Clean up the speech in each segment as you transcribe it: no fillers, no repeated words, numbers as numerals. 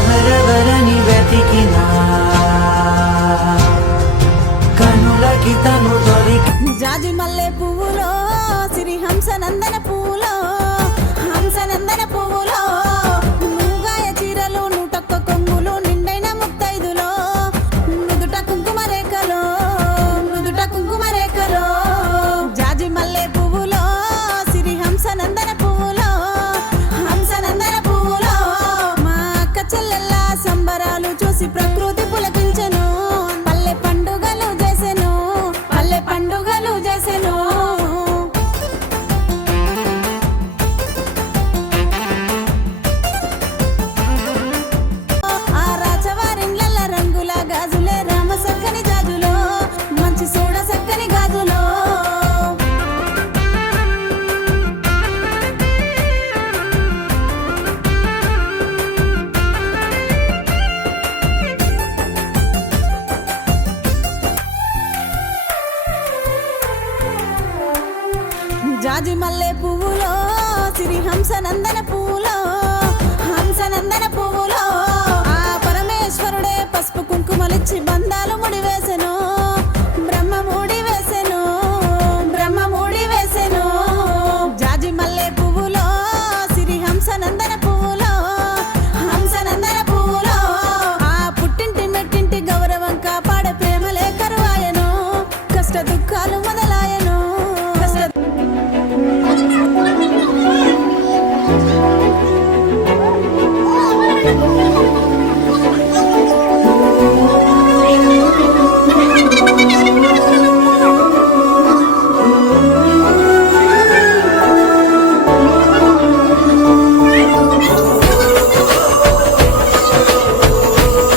ఎవరెవరని వెతికినా కనులకి తను దొరికి జాజి మల్లె పువ్వులో సిరి హంసనందన పువ్వులో హంసనందన పువ్వులో నువ్వుగాయ చీరలు నూటొక్క కొంగులు నిండైన ముత్తైదులో నుదుట కుంకుమ రేఖలో నుదుట కుంకుమ రేఖలో జాజి మల్లె పువ్వులో సిరి హంసనందన పువ్వులో హంసనందన పువ్వులో మా అక్క చెల్లెల్ల సంబరాలు చూసి ప్రకృతి పులకించెను పల్లె పండుగలు చేసెను పల్లె పండుగలు చేసెను ఆ రాజవారిండ్ల రంగుల గాజులే రామ సక్కని జాజులో మంచి సూడ సక్కని గాజులో జాజి మల్లె పువ్వులో సిరి హంసనందన పువ్వులో హంసనందన పువ్వులో ఆ పరమేశ్వరుడే పసుపు కుంకుమలిచ్చి బంధాలు ముడివేసెను బ్రహ్మ ముడివేసెను బ్రహ్మ ముడివేసెను జాజి మల్లె పువ్వులో సిరి హంసనందన పువ్వులో హంసనందన పువ్వులో ఆ పుట్టింటి మెట్టింటి గౌరవం కాపాడే ప్రేమలే కరువాయను కష్ట దుఃఖాలు మొదలాయను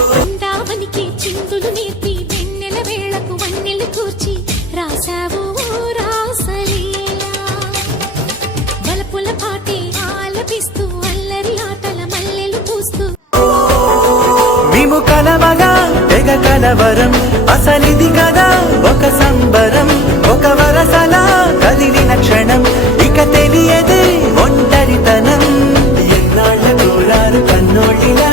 బృందావనికి చిందులు నేర్పి వెన్నెల వేళకు వన్నెలు కూర్చి రాసావు రాసలీలా బలపుల పాటే ఆలపిస్తూ అల్లరి ఆటల మల్లెలు పూస్తూ మేము కలవగా తెగ కలవరం అసలిది కదా ఒక సంబరం ఒక వరసలా కదిలిన క్షణం ఇక తెలియదే ఒంటరితనం ఎన్నాళ్ళ కోరారు కన్నోళ్ళిలా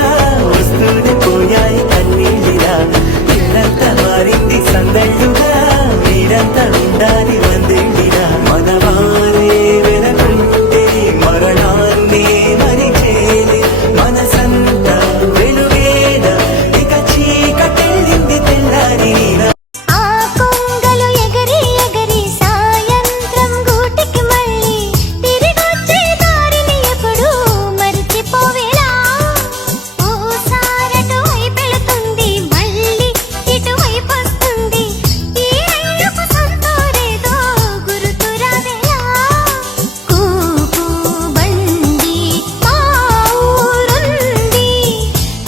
వస్తూనే పోయాయి కన్నీళ్ళిలా ఇల్లంతా మారింది సందళ్ళుగా మీరంతా ఉండాలి వందేళ్ళిలా మనవారే వెనకుంటే మరణాన్ని మరిచేది మనసంతా వెలుగేన ఇక చీకటెళ్ళింది తెల్లారి ఆ కొంగలు ఎగరి ఎగరి సాయంత్రం గూటికి మళ్ళీ తిరిగొచ్చే దారిని ఎప్పుడు మరిచిపోవేలా ఓసారటు వైపెళుతుంది మళ్ళీ ఇటువైపు వస్తుంది ఈ అయ్యపు సంతోరేదో గురుతురావేలా కూకు బండి మా ఊరుంది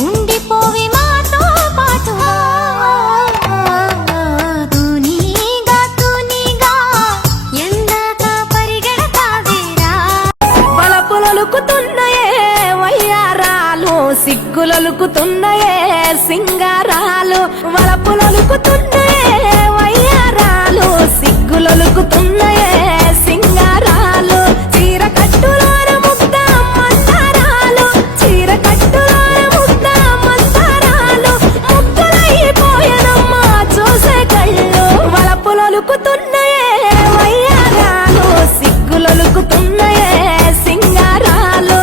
ఉండిపోవి మాతో పాటు తూనీగా తూనీగా ఎందాక పరిగెడతావేరా బలపులొలుకుతున్నాయే వయ్యారాలు సిగ్గులొలుకుతున్నాయే సింగారాలు వలపులొలుకుతున్నాయే వయ్యారాలు సిగ్గులొలుకుతున్నాయే సింగారాలు చీర కట్టులోన ముద్ద మందారాలు చీర కట్టులోన ముద్ద మందారాలు ముద్దలైపోయనమ్మా చూసే కళ్ళు వలపులొలుకుతున్నాయే వయ్యారాలు సిగ్గులొలుకుతున్నాయే సింగారాలు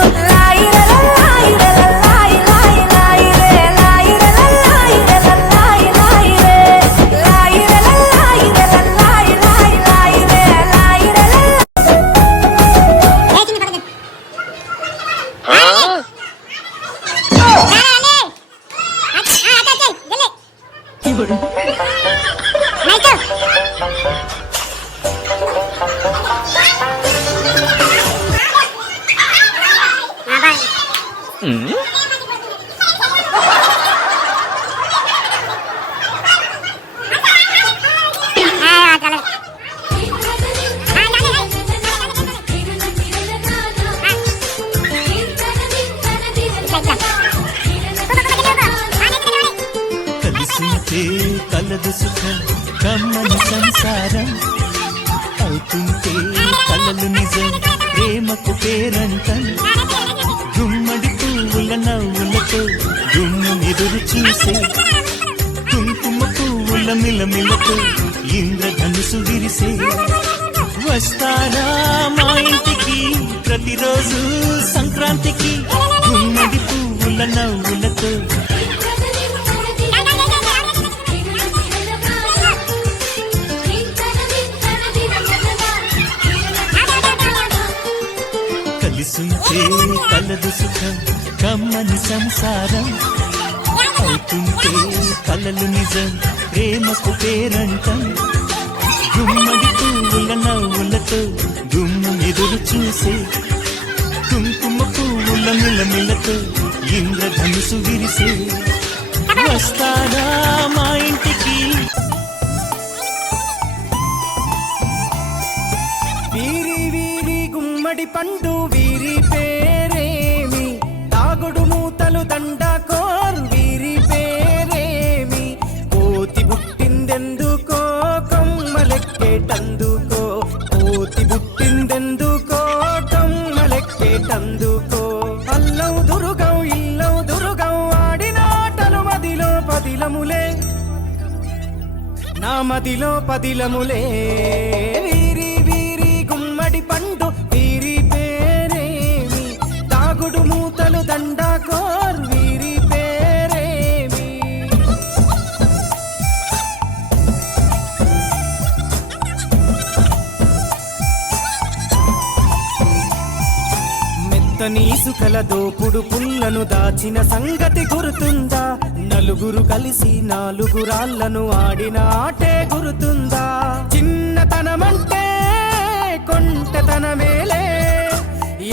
కలిసుంటే కలదు సుఖం కమ్మని సంసారం అవుతుంటే కలలు నిజం ప్రేమకు పేరంతం గుమ్మడి పువ్వుల పువ్వుల నవ్వులతో గుమ్ము ఎదురు చూసే కుంకుమ పువ్వుల మిలమిలతో ఇంద్రధనుసు విరిసే వస్తారా మా ఇంటికి ప్రతిరోజు సంక్రాంతికి గుమ్మడి పువ్వుల నవ్వులతో కలిసుంటే కలదు సుఖం కమ్మని సంసారం అవుతుంటే కలలు నిజం ప్రేమకు పేరంటం గుమ్మడి పువ్వుల నవ్వులతో గుమ్ము ఎదురు చూసే కుంకుమ పువ్వుల మిలమిలతో ఇంద్రధనుసు విరిసే వస్తారా మా ఇంటికి వీరి వీరి గుమ్మడి పండు వీరి పేరేమి తాగుడు మూతలు దండకోరు వీరి పేరేమి కోతి పుట్టిందెందుకో కొమ్మలెక్కేటందుకో కోతి పుట్టిందెందుకో కొమ్మలెక్కేటందుకో అల్లౌ దురుగం ఇల్లౌ దురుగం ఆడినాటలు మదిలో పదిలములే నా మదిలో పదిలములే వీరి వీరి గుమ్మడి పండు వీరి పేరేమి తాగుడు మూతలు దండకోర్ వీరి పేరేమి మెత్తని ఇసుకల దోపుడు పుల్లను దాచిన సంగతి గుర్తుందా నలుగురు కలిసి నాలుగురాళ్లను ఆడిన ఆటే గుర్తుందా చిన్నతనమంటే కొంటతనమేలే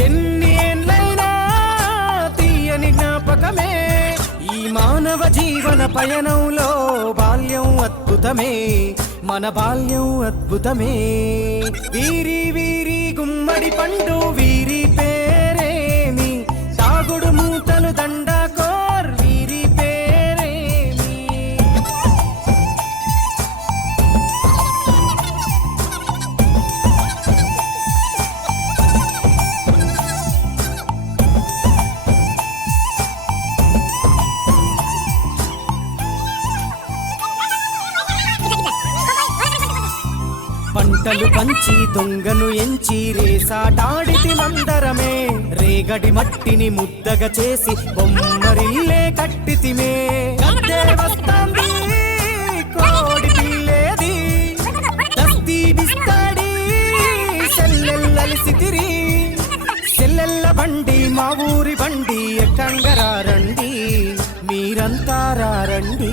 ఎన్ని ఏళ్ళైనా తీయని జ్ఞాపకమే ఈ మానవ జీవన పయనంలో బాల్యం అద్భుతమే మన బాల్యం అద్భుతమే వీరి వీరి గుమ్మడి పండు వీరి పేరేమి తాగుడు మూతలు దండకోర్ వీరి పేరేమి పంటలు పంచి దొంగను ఎంచి రేసాటాడితి మందరమే రేగడి మట్టిని ముద్దగా చేసి బొమ్మరిల్లే కట్టితిమే గద్దె వస్తాంది కోడి పిల్లేది దస్తీ బిస్తాడి సెల్లెల్లలిసితిరి సెల్లెల్ల బండి మా ఊరి బండి ఎక్కంగరారండి మీరంతా రారండి